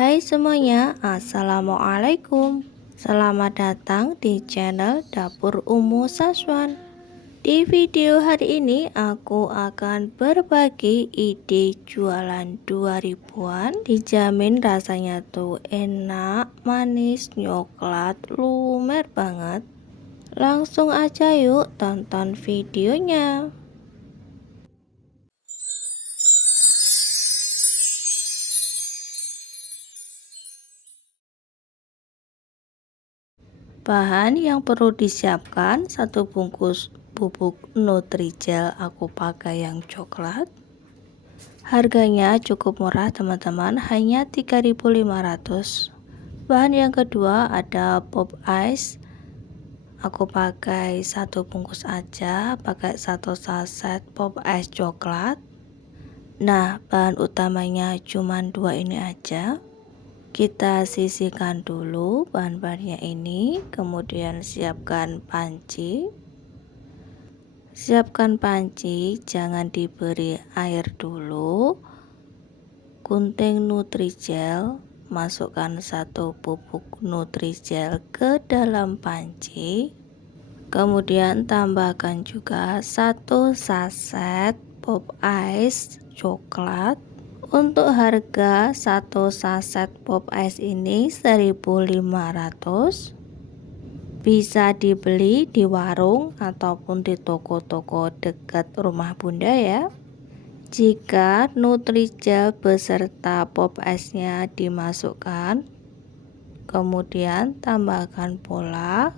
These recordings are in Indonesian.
Hai semuanya, Assalamualaikum. Selamat datang di channel Dapur Umu Saswan. Di video hari ini aku akan berbagi ide jualan 2000-an. Dijamin rasanya tuh enak, manis, coklat, lumer banget. Langsung aja yuk tonton videonya. Bahan yang perlu disiapkan: 1 bungkus bubuk Nutrijel, aku pakai yang coklat. Harganya cukup murah teman-teman, hanya 3.500. Bahan yang kedua ada pop ice, aku pakai 1 bungkus aja, pakai 1 saset pop ice coklat. Nah, bahan utamanya cuman 2 ini aja. Kita sisihkan dulu bahan-bahannya ini, kemudian siapkan panci. Jangan diberi air dulu. Gunting Nutrijel, masukkan 1 bubuk Nutrijel ke dalam panci. Kemudian tambahkan juga 1 saset pop ice coklat. Untuk harga 1 saset pop ice ini 1.500. Bisa dibeli di warung ataupun di toko-toko dekat rumah Bunda ya. Jika Nutrijel beserta pop ice-nya dimasukkan, kemudian tambahkan pula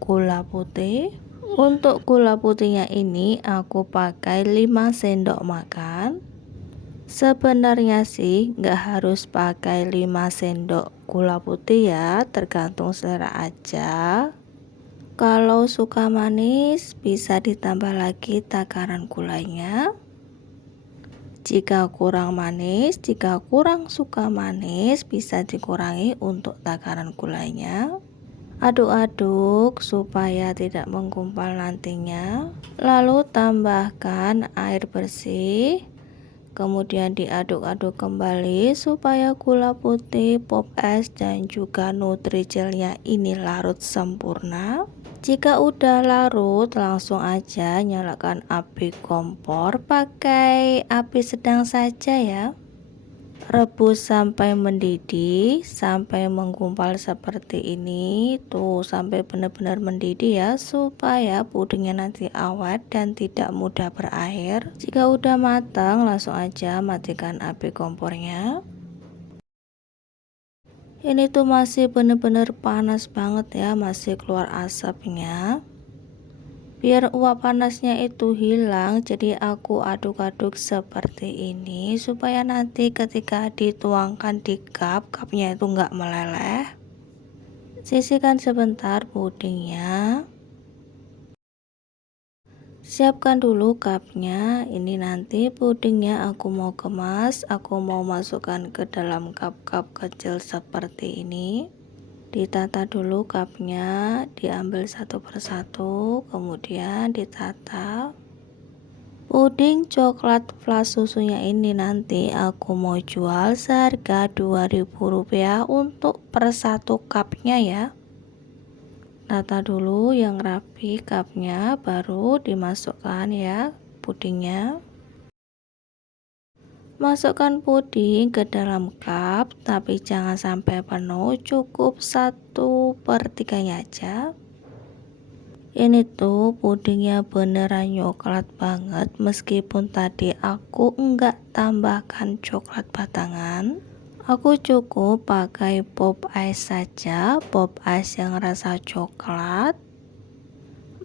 gula putih. Untuk gula putihnya ini aku pakai 5 sendok makan. Sebenarnya sih nggak harus pakai 5 sendok gula putih ya, tergantung selera aja. Kalau suka manis bisa ditambah lagi takaran gulanya. Jika kurang suka manis bisa dikurangi untuk takaran gulanya. Aduk-aduk supaya tidak menggumpal nantinya. Lalu tambahkan air bersih. Kemudian diaduk-aduk kembali supaya gula putih, pop ice dan juga Nutrijelnya ini larut sempurna. Jika udah larut, langsung aja nyalakan api kompor, pakai api sedang saja ya. Rebus sampai mendidih, sampai menggumpal seperti ini tuh, sampai benar-benar mendidih ya, supaya pudingnya nanti awet dan tidak mudah berair. Jika udah matang, langsung aja matikan api kompornya. Ini tuh masih benar-benar panas banget ya, masih keluar asapnya. Biar uap panasnya itu hilang, jadi aku aduk-aduk seperti ini supaya nanti ketika dituangkan di cup, cupnya itu nggak meleleh. Sisihkan sebentar pudingnya. Siapkan dulu cupnya. Ini nanti pudingnya aku mau kemas, aku mau masukkan ke dalam cup-cup kecil seperti ini. Ditata dulu cupnya, diambil satu persatu, kemudian ditata. Puding coklat flash susunya ini nanti aku mau jual seharga Rp2.000 untuk per 1 cupnya ya. Tata dulu yang rapi cupnya, baru dimasukkan ya pudingnya. Masukkan puding ke dalam cup, tapi jangan sampai penuh, cukup 1/3 aja. Ini tuh pudingnya beneran coklat banget, meskipun tadi aku enggak tambahkan coklat batangan. Aku cukup pakai pop ice saja, pop ice yang rasa coklat.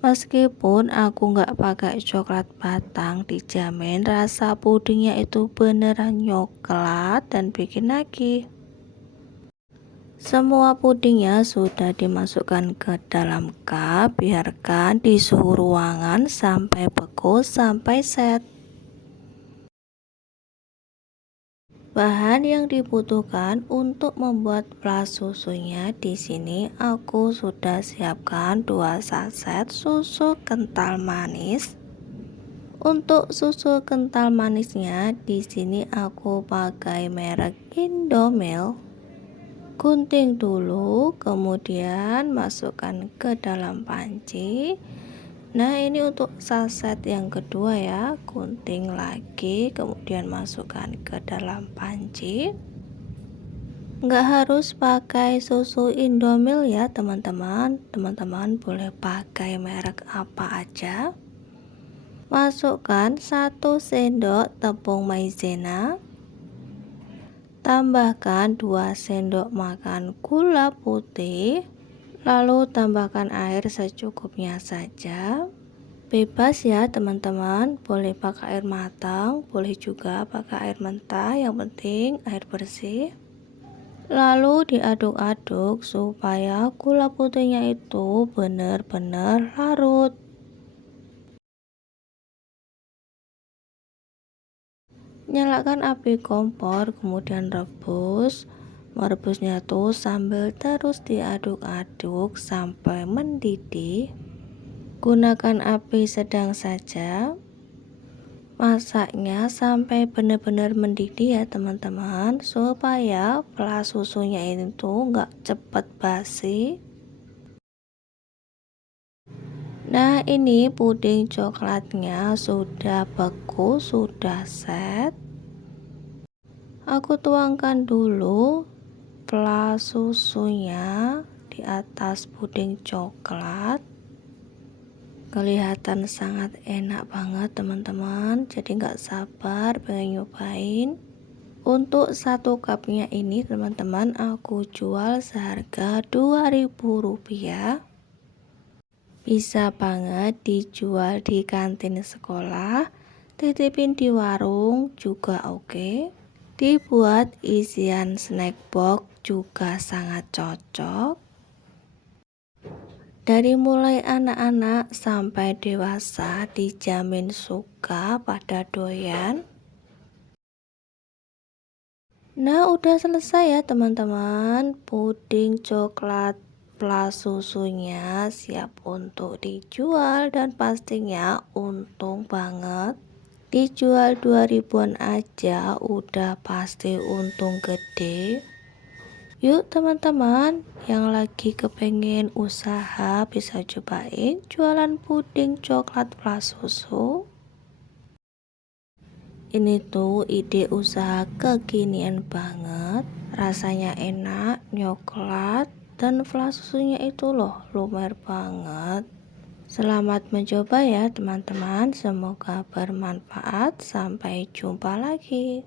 Meskipun aku nggak pakai coklat batang, dijamin rasa pudingnya itu beneran coklat dan bikin nagih. Semua pudingnya sudah dimasukkan ke dalam cup, biarkan di suhu ruangan sampai beku, sampai set. Bahan yang dibutuhkan untuk membuat flash susunya, di sini aku sudah siapkan 2 saset susu kental manis. Untuk susu kental manisnya di sini aku pakai merek Indomilk. Gunting dulu, kemudian masukkan ke dalam panci. Nah, ini untuk saset yang kedua ya. Gunting lagi, kemudian masukkan ke dalam panci. Nggak harus pakai susu Indomilk ya teman-teman. Teman-teman boleh pakai merek apa aja. Masukkan 1 sendok tepung maizena. Tambahkan 2 sendok makan gula putih, lalu tambahkan air secukupnya saja. Bebas ya teman-teman, boleh pakai air matang, boleh juga pakai air mentah, yang penting air bersih. Lalu diaduk-aduk supaya gula putihnya itu benar-benar larut. Nyalakan api kompor, kemudian rebus. Merebusnya tuh sambil terus diaduk-aduk sampai mendidih. Gunakan api sedang saja. Masaknya sampai benar-benar mendidih ya teman-teman, supaya pelas susunya ini tuh nggak cepet basi. Nah, ini puding coklatnya sudah beku, sudah set. Aku tuangkan dulu pelas susunya di atas puding coklat. Kelihatan sangat enak banget teman-teman, jadi nggak sabar pengen nyobain. Untuk 1 cupnya ini teman-teman aku jual seharga Rp2.000. Bisa banget dijual di kantin sekolah, titipin di warung juga oke. Dibuat isian snack box juga sangat cocok. Dari mulai anak-anak sampai dewasa dijamin suka pada doyan. Nah, udah selesai ya teman-teman. Puding coklat plus susunya siap untuk dijual dan pastinya untung banget. Dijual 2.000-an aja udah pasti untung gede. Yuk teman-teman yang lagi kepengen usaha bisa cobain jualan puding coklat plus susu. Ini tuh ide usaha kekinian banget. Rasanya enak, nyoklat, dan flas susunya itu loh lumer banget. Selamat mencoba ya teman-teman, semoga bermanfaat. Sampai jumpa lagi.